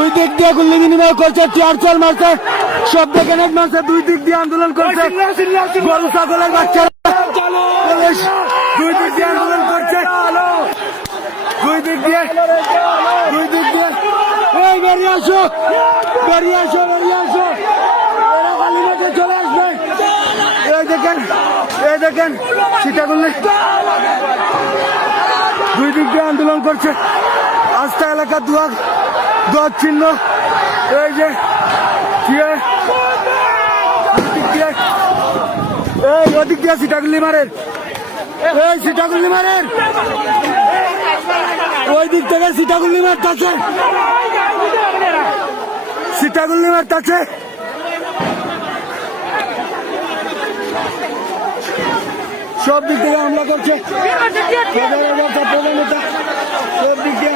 দুই দিক দিয়ে গুলি বিনিময় করছে, টিয়ারশাল মারছে, শব্দ গ্রেনেড মারছে, দুই দিক দিয়ে আন্দোলন করছে। গরু ছাগলের বাচ্চারা পুলিশ দুই দিক দিয়ে আন্দোলন করছে, দুই দিক দিয়ে এই বেরিয়ে আসো, বেরিয়ে আসো, বেরিয়ে আসো, এরা কালীমাঠে চলে আসবে। এই দেখেন সীতাকুণ্ডে দুই দিক দিয়ে আন্দোলন করছে, আস্থা এলাকা দুয়ার চিহ্ন, এই যে এই ওদিক দিয়ে সীতাকুল্লি মারের, এই সীতাকুল্লি মারের, ওই দিক থেকে সীতাকুল্লি মারতেছে, সীতাকুল্লি মারতেছে। সব দিক থেকে হামলা করছে, সব দিক দিয়ে